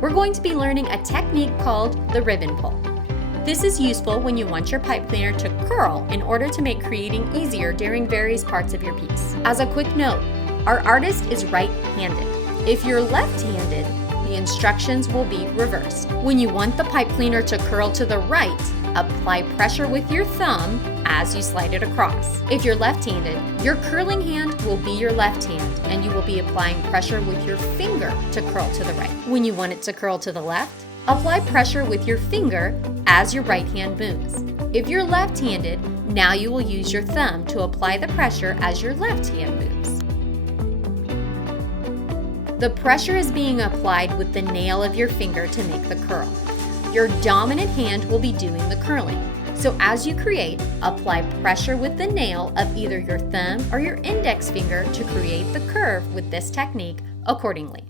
we're going to be learning a technique called the ribbon pull. This is useful when you want your pipe cleaner to curl in order to make creating easier during various parts of your piece. As a quick note, our artist is right-handed. If you're left-handed, the instructions will be reversed. When you want the pipe cleaner to curl to the right, apply pressure with your thumb as you slide it across. If you're left-handed, your curling hand will be your left hand and you will be applying pressure with your finger to curl to the right. When you want it to curl to the left, apply pressure with your finger as your right hand moves. If you're left-handed, now you will use your thumb to apply the pressure as your left hand moves. The pressure is being applied with the nail of your finger to make the curl. Your dominant hand will be doing the curling. So as you create, apply pressure with the nail of either your thumb or your index finger to create the curve with this technique accordingly.